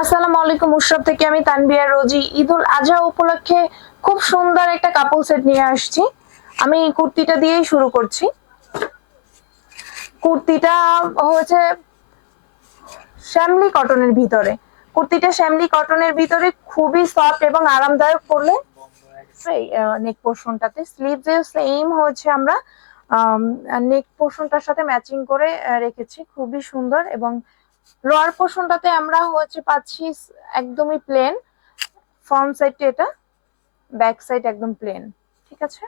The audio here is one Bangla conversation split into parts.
আসসালামু আলাইকুম। উৎসব থেকে আমি তানবিয়া রোজি ঈদুল আজহা উপলক্ষে খুব সুন্দর একটা কাপল সেট নিয়ে আসছি। আমি এই কুর্তিটা দিয়েই শুরু করছি। কুর্তিটা হচ্ছে শ্যামলি কটনের ভিতরে। কুর্তিটা শ্যামলি কটনের ভিতরে খুবই সফট এবং আরামদায়ক। পরলে নেক পোর্শনটাতে স্লিভস সেম হচ্ছে আমরা নেক পোর্শনটার সাথে ম্যাচিং করে রেখেছি, খুবই সুন্দর। এবং লোয়ার পোর্শনটাতে আমরা হচ্ছে পাচ্ছি একদমই প্লেন। ফ্রন্ট সাইডটা এটা, ব্যাক সাইড একদম প্লেন। ঠিক আছে,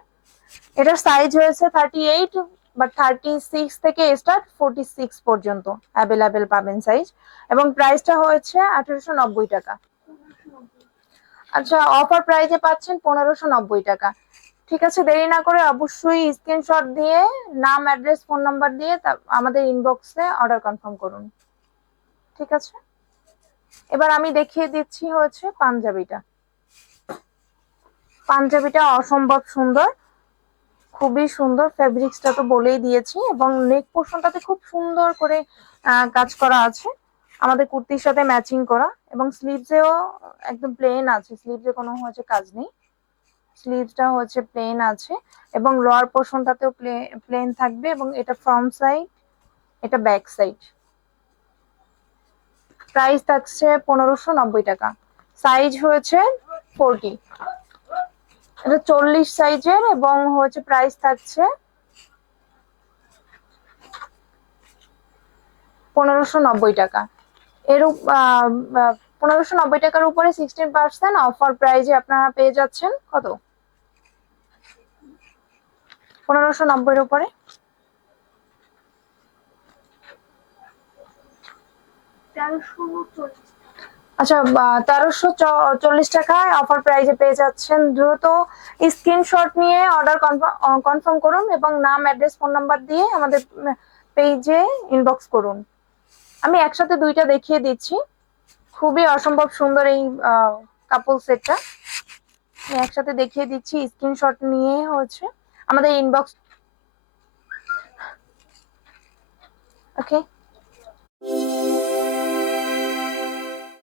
এটার সাইজ হয়েছে 38, বা 36 থেকে স্টার্ট 46 পর্যন্ত অ্যাভেলেবেল পাবেন সাইজ। এবং প্রাইসটা হয়েছে 1890 টাকা। আচ্ছা, অফার প্রাইজে পাচ্ছেন 1590 টাকা। ঠিক আছে, দেরি না করে অবশ্যই স্ক্রিনশট দিয়ে নাম, অ্যাড্রেস, ফোন নাম্বার দিয়ে আমাদের ইনবক্সে অর্ডার কনফার্ম করুন। ঠিক আছে, এবার আমি দেখিয়ে দিচ্ছি হচ্ছে পাঞ্জাবিটা। পাঞ্জাবিটা অসম্ভব সুন্দর, খুবই সুন্দর। ফেব্রিক্সটা তো বলেই দিয়েছি, এবং নেক পোর্শনটাতে খুব সুন্দর করে কাজ করা আছে, আমাদের কুর্তির সাথে ম্যাচিং করা। এবং স্লিভসেও একদম প্লেন আছে, স্লিভসে কোনো হচ্ছে কাজ নেই, স্লিভসটা হচ্ছে প্লেন আছে। এবং লোয়ার পোর্শনটাতেও প্লেন থাকবে। এবং এটা ফ্রন্ট সাইড, এটা ব্যাক সাইড। প্রাইস থাকছে 1590 টাকা। সাইজ হয়েছে 40, এটা 40 সাইজের। এবং হচ্ছে প্রাইস থাকছে 1590 টাকা। এর 1590 টাকার উপরে 16% অফার প্রাইজে আপনারা পেয়ে যাচ্ছেন কত? 1590 উপরে আচ্ছা, 1340 টাকায় অফার প্রাইজে পেয়ে যাচ্ছেন। দ্রুত স্ক্রিনশট নিয়ে অর্ডার কনফার্ম করুন এবং নাম, অ্যাড্রেস, ফোন নাম্বার দিয়ে আমাদের পেজে ইনবক্স করুন। আমি একসাথে দুইটা দেখিয়ে দিচ্ছি, খুবই অসম্ভব সুন্দর এই কাপল সেটটা। আমি একসাথে দেখিয়ে দিচ্ছি, স্ক্রিনশট নিয়ে হচ্ছে আমাদের ইনবক্স। ওকে।